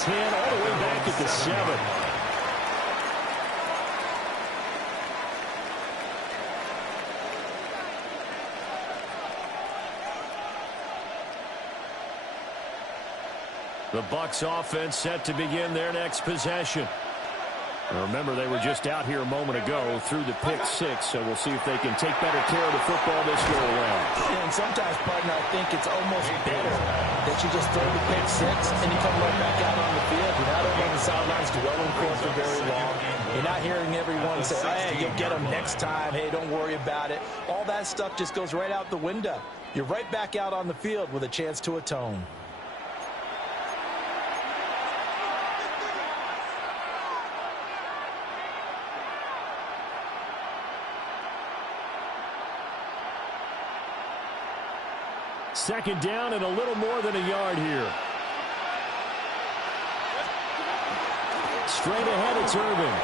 10 all the way back at the 7. The Bucs offense set to begin their next possession. Now remember, they were just out here a moment ago through the pick 6, so we'll see if they can take better care of the football this go around. And sometimes, partner, I think it's almost better that you just throw the pick 6 and you come right back out on the field. You're not over on the sidelines dwelling for it for very long. You're not hearing everyone say, hey, you'll get them next time. Hey, don't worry about it. All that stuff just goes right out the window. You're right back out on the field with a chance to atone. Second down and a little more than a yard here. Straight ahead, it's Irvin.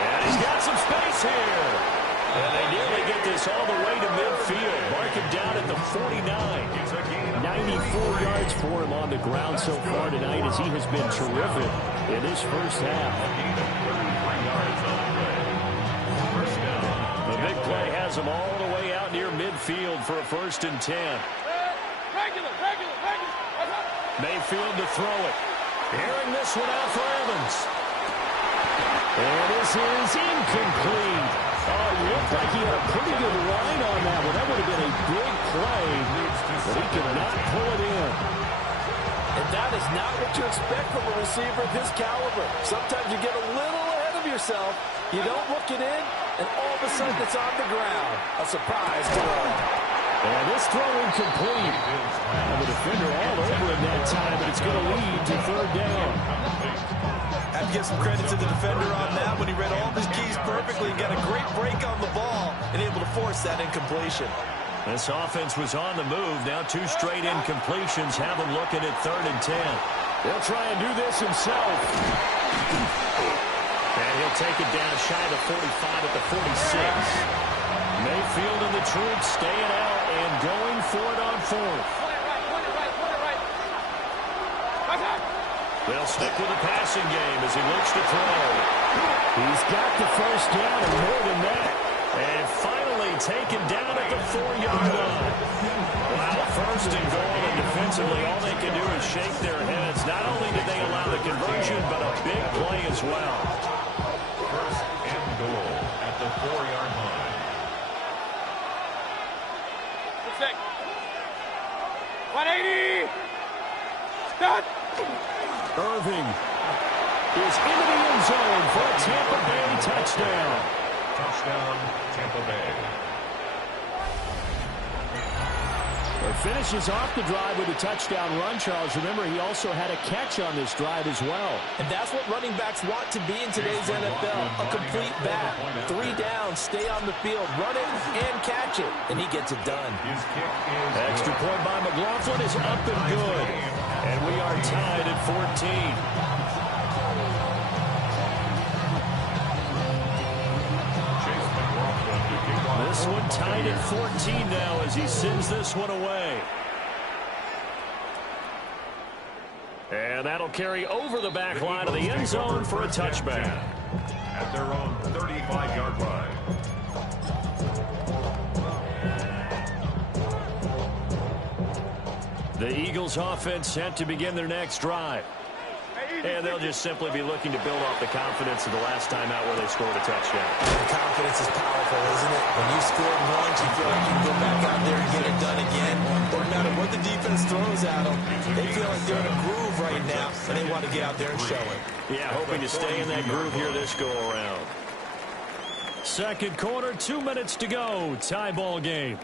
And he's got some space here. And they nearly get this all the way to midfield. Mark him down at the 49. 94 yards for him on the ground so far tonight as he has been terrific in his first half. The big play has him all the way out near midfield for a 1st and 10. Mayfield to throw it. Airing this one out for Evans. And this is incomplete. Oh, it looked like he had a pretty good line on that one. That would have been a big play, but he could not pull it in. And that is not what you expect from a receiver of his caliber. Sometimes you get a little ahead of yourself. You don't look it in, and all of a sudden it's on the ground. A surprise to all. And this throw incomplete. And the defender all over him that time, but it's going to lead to 3rd down. I have to give some credit to the defender on that when he read all of his keys perfectly and got a great break on the ball and able to force that incompletion. This offense was on the move. Now 2 straight incompletions have him looking at 3rd and 10. He'll try and do this himself. And he'll take it down shy of the 45 at the 46. Mayfield and the troops staying out and going for it on 4th. They'll stick with the passing game as he looks to throw. He's got the 1st down and more than that. And finally taken down at the 4-yard line. Wow, 1st and goal, and defensively all they can do is shake their heads. Not only did they allow the conversion, but a big play as well. 1st and goal at the 4-yard line. Sick. 180. Stop. Irving is into the end zone for a Tampa Bay touchdown. Touchdown, Tampa Bay. Finishes off the drive with a touchdown run, Charles. Remember, he also had a catch on this drive as well. And that's what running backs want to be in today's NFL, a complete back. 3 downs, stay on the field, run it, and catch it. And he gets it done. Extra point by McLaughlin is up and good. And we are tied at 14. This one tied at 14 now as he sends this one away. And that'll carry over the back line of the end zone for a touchback. At their own 35-yard line. The Eagles offense set to begin their next drive. And they'll just simply be looking to build off the confidence of the last time out where they scored a touchdown. Confidence is powerful, isn't it? When you scored once, you feel like you can go back out there and get it done again. No matter what the defense throws at them, they feel like they're in a groove right now, and they want to get out there and show it. Yeah, hoping to stay in that groove here this go-around. Second quarter, 2 minutes to go. Tie ball game.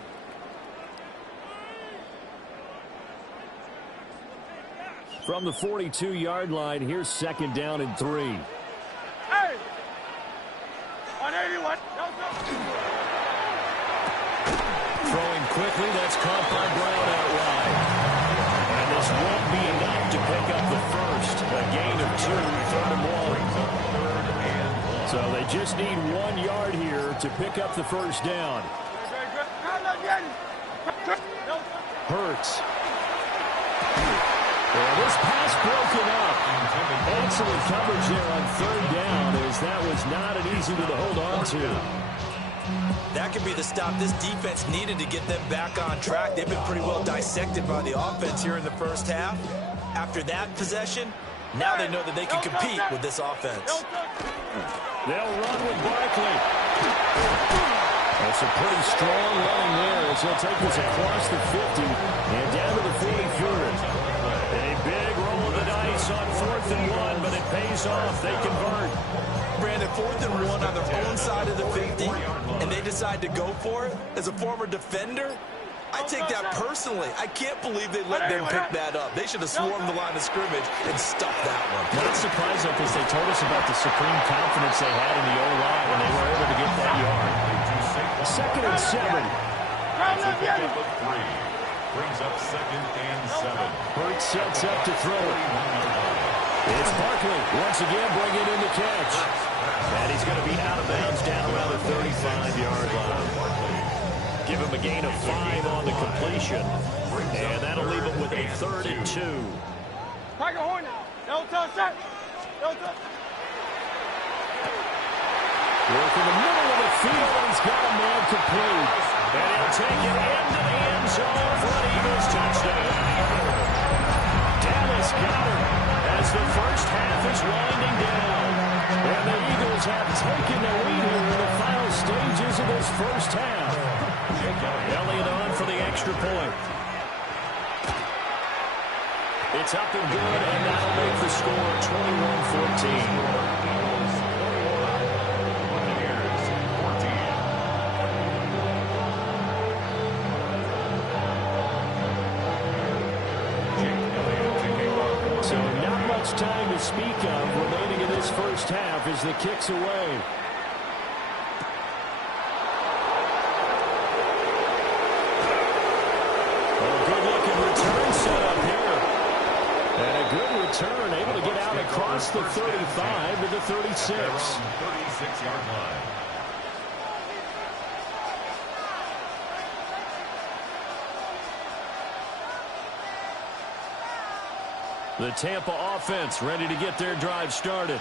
From the 42-yard line, here's 2nd down and 3. Hey! 181. Throwing quickly, that's caught by Brown out wide. And this won't be enough to pick up the first. A gain of 2, 3rd and 1. So they just need 1 yard here to pick up the first down. Hurts. And This pass broken up. Excellent coverage there on third down, as that was not an easy one to hold on to. That could be the stop this defense needed to get them back on track. They've been pretty well dissected by the offense here in the first half. After that possession, now they know that they can compete with this offense. They'll run with Barkley. That's a pretty strong running there as he'll take this across the 50 and down to the 43rd. A big roll of the dice on 4th and 1, but it pays off. They convert. Brandon, 4th and 1 on their own side of the 50, and they decide to go for it. As a former defender, I take that personally. I can't believe they let them pick that up. They should have swarmed the line of scrimmage and stuffed that one. Not surprising because they told us about the supreme confidence they had in the O-line when they were able to get that yard. 2nd and 7. Brings up 2nd and 7. Hurts sets up to throw it. It's Barkley once again bringing in the catch. And he's going to be out of bounds down around the 35-yard line. Give him a gain of 5 on the completion. And that'll leave him with a 3rd and 2. Tiger Hornet. Don't touch that. Don't touch. Work in the middle of the field. He's got a man complete. And he'll take it into the end zone for an Eagles touchdown. Dallas Goedert as the first half is winding down. And the Eagles have taken the lead here in the final stages of this first half. Elliott on for the extra point. It's up and good, and that'll make the score 21-14. So not much time to speak of remaining in this first half as the kick's away. Turn, able to get out across the 35 to the 36. 36-yard line. The Tampa offense ready to get their drive started.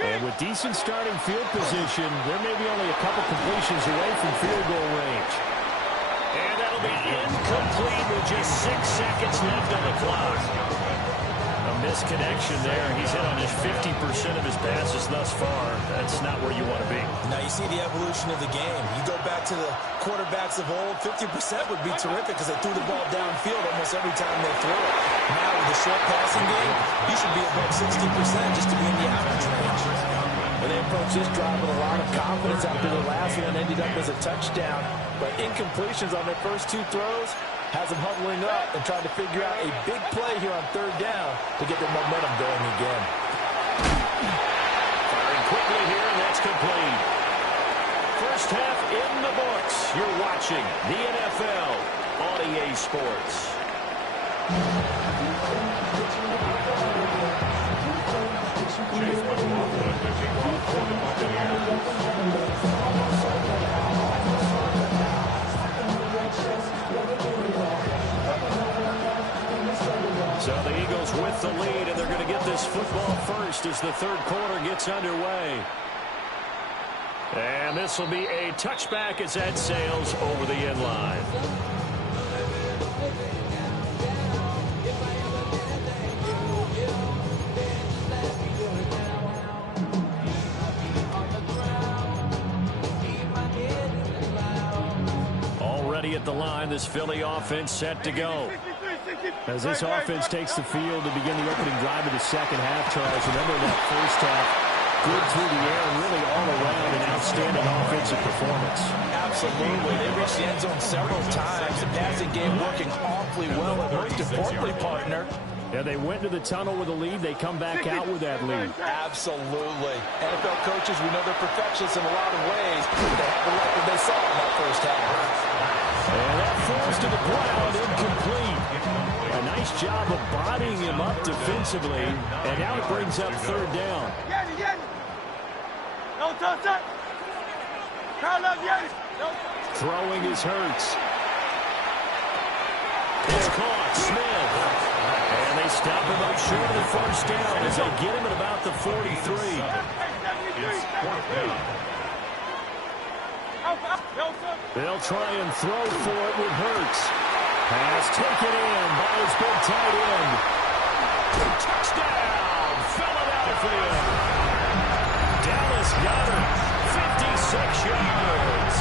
And with decent starting field position, there may be only a couple completions away from field goal range. And that'll be incomplete with just 6 seconds left on the clock. Misconnection there. He's hit on just 50% of his passes thus far. That's not where you want to be. Now you see the evolution of the game. You go back to the quarterbacks of old, 50% would be terrific because they threw the ball downfield almost every time they threw it. Now with the short passing game, you should be above 60% just to be in the average range. And they approached this drive with a lot of confidence after the last one ended up as a touchdown. But incompletions on their first 2 throws has them huddling up and trying to figure out a big play here on 3rd down to get their momentum going again. Firing quickly here, and that's complete. First half in the books. You're watching the NFL on EA Sports. So the Eagles with the lead, and they're going to get this football first as the 3rd quarter gets underway. And this will be a touchback as that sails over the end line. Already at the line, this Philly offense set to go. As this offense takes the field to begin the opening drive of the second half, Charles, remember that first half, good through the air and really all around an outstanding offensive performance. Absolutely. They reached the end zone several times. The passing game working awfully well. And most importantly, partner, yeah, they went to the tunnel with a lead. They come back out with that lead. Absolutely. NFL coaches, we know they're perfectionists in a lot of ways. But they have the record they saw in that first half. And that falls to the ground, incomplete. A nice job of bodying him up defensively. And now it brings up 3rd down. Throwing is Hurts. It's caught. Smith. And the They stop him up short of the first down as they get him at about the 43. It's fourth down. They'll try and throw for it with Hurts. Pass taken in by his big tight end. Touchdown, Philadelphia. Dallas got it, 56 yards.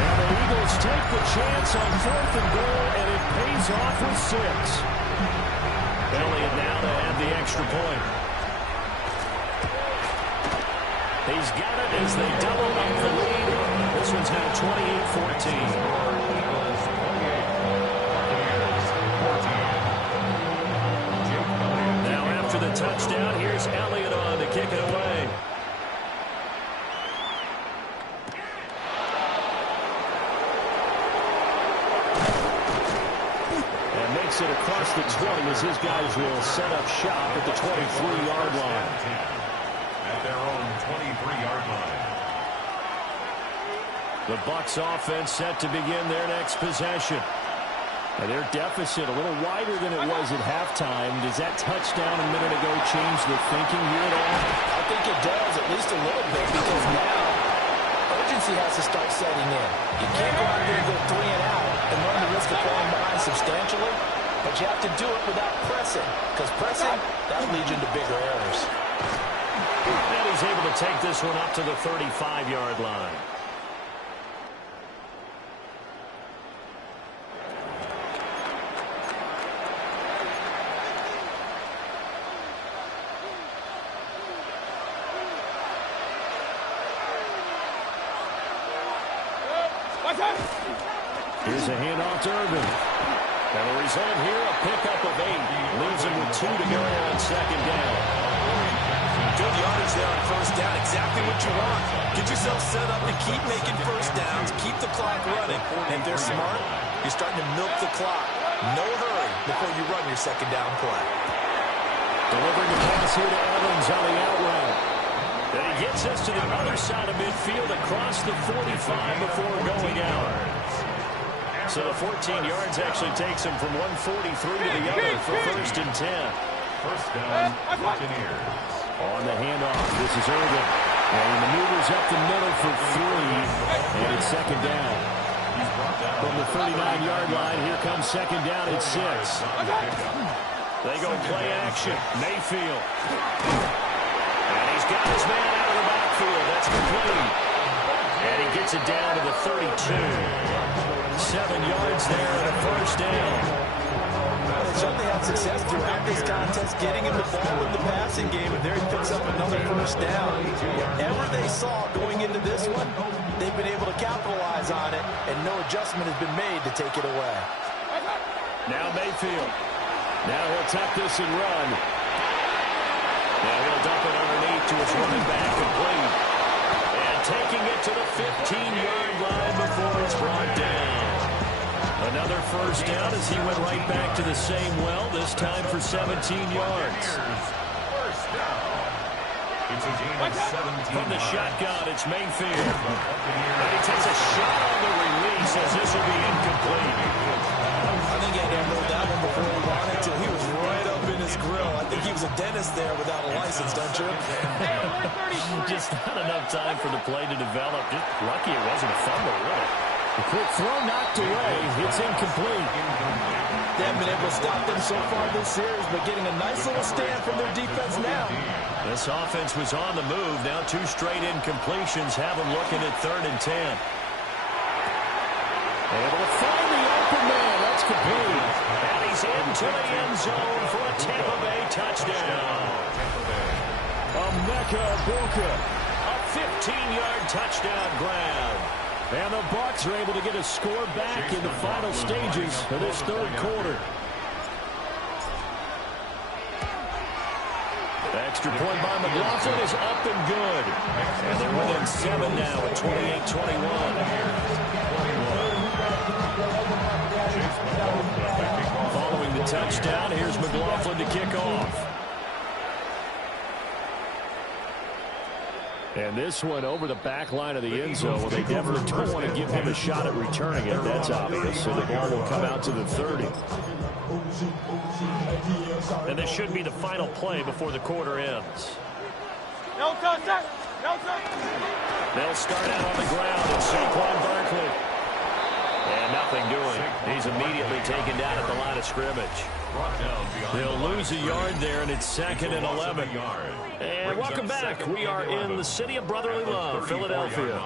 And the Eagles take the chance on 4th and goal, and it pays off with 6. Elliott now to add the extra point. He's got it as they double up the lead. This one's now 28-14. Now after the touchdown, here's Elliott on to kick it away. And makes it across the 20 as his guys will set up shop at the 23-yard line. At their own 23-yard line. The Bucs offense set to begin their next possession. And their deficit a little wider than it was at halftime. Does that touchdown a minute ago change the thinking here at all? I think it does, at least a little bit, because now urgency has to start setting in. You can't go out there and go 3 and out and run the risk of falling behind substantially, but you have to do it without pressing, because pressing, that leads you into bigger errors. And he's able to take this one up to the 35-yard line. Here's a handoff to Irvin. And the result here, a pickup of 8. Leaves him with 2 to go on 2nd down. Good yardage there on 1st down. Exactly what you want. Get yourself set up and keep making 1st downs. Keep the clock running. And if they're smart, you're starting to milk the clock. No hurry before you run your 2nd down play. Delivering the pass here to Evans on the out route. And he gets us to the other side of midfield across the 45 before going out. So the 14 yards actually takes him from 143 to the other for 1st and 10. First down, Buccaneers. On the handoff, this is Irvin. And he maneuvers up the middle for 3. And it's 2nd down. From the 39-yard line, here comes 2nd down at 6. They go play action. Mayfield. And he's got his man out of the backfield. That's complete. And he gets it down to the 32. 7 yards there and a 1st down. They certainly had success throughout this contest, getting him the ball in the passing game, and there he picks up another 1st down. Whatever they saw going into this one, they've been able to capitalize on it, and no adjustment has been made to take it away. Now Mayfield. Now he'll tuck this and run. Now he'll dump it underneath to his running back, complete. And taking it to the 15-yard line before it's brought down. Another 1st down as he went right back to the same well, this time for 17 yards. First down. It's a gain of 17. From the shotgun, it's Mayfield. And he takes a shot on the release as this will be incomplete. I think he had to roll that one before he wanted to. He was right up in his grill. I think he was a dentist there without a license, don't you? Just not enough time for the play to develop. Just lucky it wasn't a fumble, really. The quick throw knocked away. It's incomplete. They haven't been able to stop them so far this series, but getting a nice little stand from their defense now. This offense was on the move. Now 2 straight incompletions have them looking at 3rd and 10. Able to find the open man. That's complete. And he's into the end zone for a Tampa Bay touchdown. Emeka Egbuka, a 15-yard touchdown grab. And the Bucs are able to get a score back in the final stages of this 3rd quarter. Extra point by McLaughlin is up and good. And they're within 7 now at 28-21. Following the touchdown, here's McLaughlin to kick off. And this one over the back line of the end zone. Well, they definitely don't want to give him a shot at returning it. That's obvious. So the ball will come out to the 30. And this should be the final play before the quarter ends. No touch, sir. No touch. They'll start out on the ground and Saquon Barkley. And nothing doing. He's immediately taken down at the line of scrimmage. They'll lose a yard there, and it's 2nd and 11. And welcome back. We are in the city of brotherly love, Philadelphia.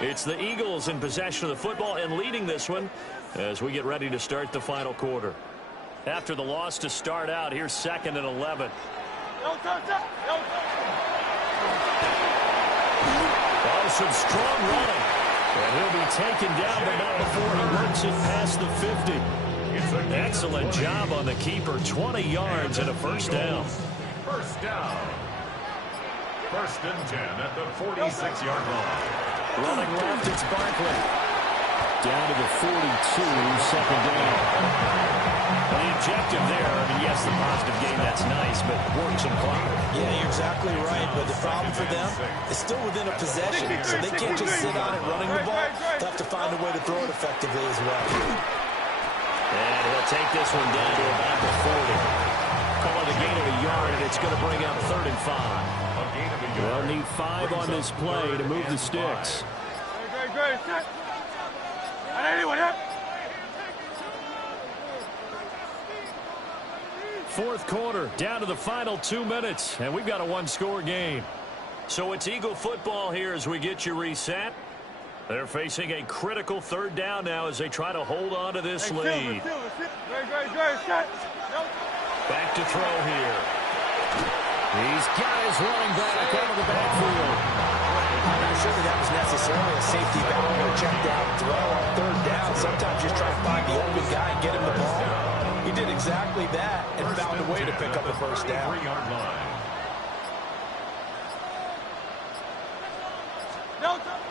It's the Eagles in possession of the football and leading this one as we get ready to start the final quarter. After the loss to start out, here's 2nd and 11. No touch, sir. No touch. Oh, some strong running. And he'll be taken down, but not before he works it past the 50. Excellent job on the keeper. 20 yards and a first down. First down. 1st and 10 at the 46-yard line. Running left, it's Barkley. Down to the 42, 2nd down. Well, the objective there, I mean, yes, the positive game, that's nice, but work some clock. Yeah, you're exactly right, but the problem for them is still within a possession, so they can't just sit on it running the ball. They have to find a way to throw it effectively as well. And he'll take this one down to about the 40. Call it a gain of a yard, and it's going to bring up 3rd and 5. They'll need 5 on this play to move the sticks. Great. Anyone here? 4th quarter, down to the final 2 minutes, and we've got a 1-score game. So it's Eagle football here as we get you reset. They're facing a critical 3rd down now as they try to hold on to this lead. Great. Back to throw here. He's got his running back out of the backfield. I'm not sure that was necessarily a safety valve or a check down throw on 3rd down. Sometimes you just try to find the open guy and get him the ball. He did exactly that and found a way to pick up the first down. 3-yard line. No touch.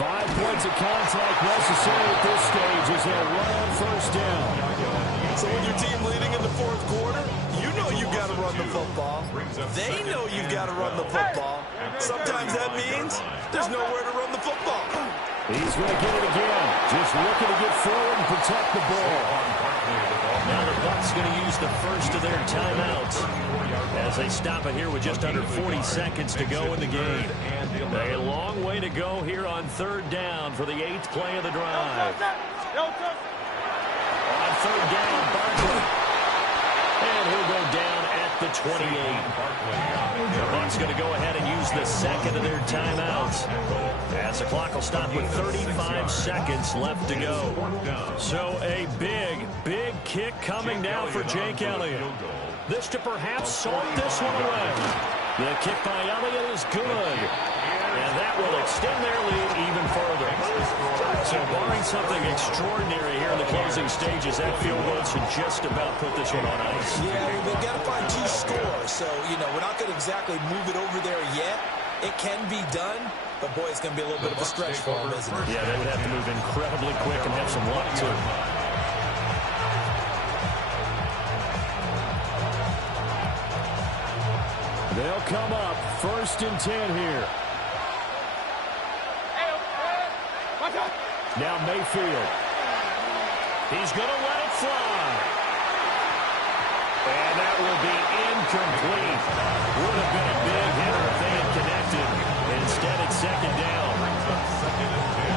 5 points of contact necessary at this stage as they'll run on 1st down. So when your team leading in the 4th quarter, you know you've got to run the football. They know you've got to run the football. Sometimes that means there's nowhere to run the football. He's going to get it again. Just looking to get forward and protect the ball. Now the Bucs going to use the first of their timeouts as they stop it here with just under 40 seconds to go in the game. A long way to go here on 3rd down for the 8th play of the drive. No touch. On 3rd down, Barkley. And he'll go down at the 28. The Bucs going to go ahead and use the 2nd of their timeouts as the clock will stop with 35 seconds left to go. So a big kick coming now for Jake Elliott. This to perhaps salt this one away. The kick by Elliott is good. And that will extend their lead even further. So barring something extraordinary here in the closing stages, that field goal should just about put this one on ice. Yeah, well, they've got to find 2 scores. So, you know, we're not going to exactly move it over there yet. It can be done, but, boy, it's going to be a little bit of a stretch for them, isn't it? Yeah, they would have to move incredibly quick and have some luck, too. They'll come up 1st and 10 here. Now Mayfield. He's going to let it fly. And that will be incomplete. Would have been a big hitter if they had connected. Instead, it's 2nd down.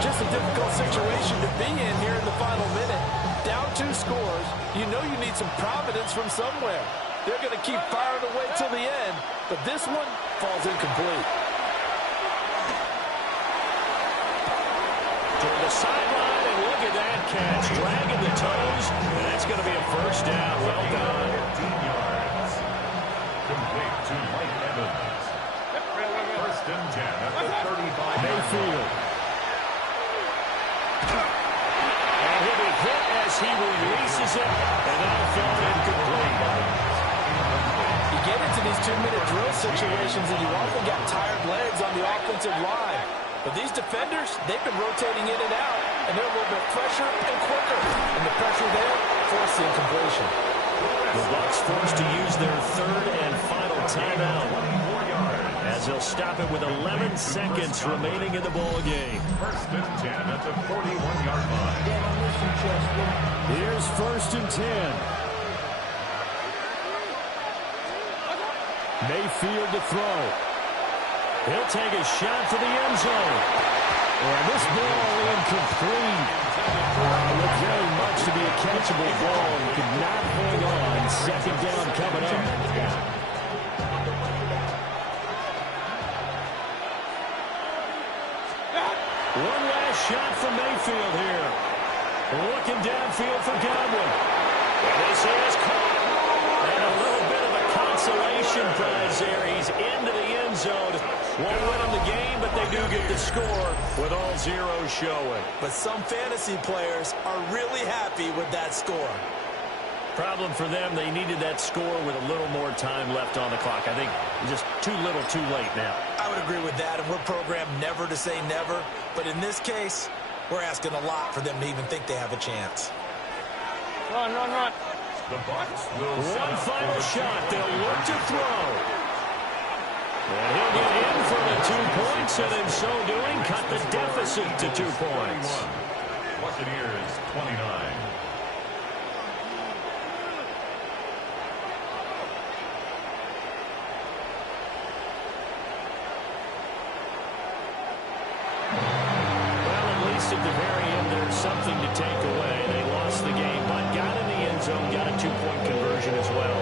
Just a difficult situation to be in here in the final minute. Down 2 scores. You know you need some providence from somewhere. They're going to keep firing away till the end, but this one falls incomplete. Toward the sideline, and look at that catch. Dragging the toes, and that's going to be a first down. Well done. 15 yards. Complete to Mike Evans. 1st and 10 at the 35. Mayfield. And he'll be hit as he releases it, and that'll fall incomplete. You get into these 2-minute drill situations, and you often got tired legs on the offensive line. But these defenders, they've been rotating in and out, and they're a little bit fresher and quicker. And the pressure there forced the incompletion. The Bucs forced to use their 3rd and final timeout as they'll stop it with 11 seconds remaining in the ball game. First and 10 at the 41-yard line. Here's first and 10. Mayfield to throw. He'll take a shot for the end zone. And this ball incomplete. Looked very much to be a catchable ball and could not hang on. Second down coming up. One last shot from Mayfield here. Looking downfield for Godwin. And this is caught. And a little bit of a consolation prize there. He's into the end zone. Won't win him the game, but they do get the score with all zeros showing. But some fantasy players are really happy with that score. Problem for them, they needed that score with a little more time left on the clock. I think just too little too late now. I would agree with that, and we're programmed never to say never. But in this case, we're asking a lot for them to even think they have a chance. Run, run, run. The Bucs will One final shot. They'll look to throw. And he'll get in for the 2 points, and in so doing, cut the deficit to 2 points. Buccaneers 29. At the very end, there's something to take away. They lost the game, but got in the end zone, got a 2-point conversion as well.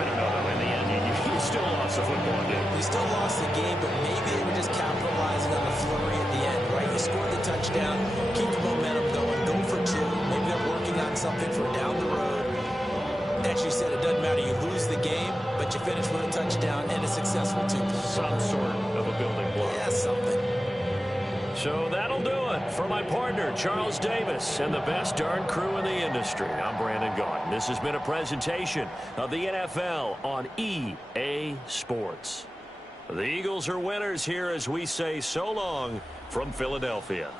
I don't know, though. In the end, you still lost the football game. You still lost the game, but maybe they were just capitalizing on the flurry at the end, right? You scored the touchdown, keep the momentum going, go for 2. Maybe they're working on something for down the road. As you said, it doesn't matter. You lose the game, but you finish with a touchdown and a successful 2-point. Some sort of a building block. Yeah, something. So that'll do it for my partner, Charles Davis, and the best darn crew in the industry. I'm Brandon Gaudin. This has been a presentation of the NFL on EA Sports. The Eagles are winners here as we say so long from Philadelphia.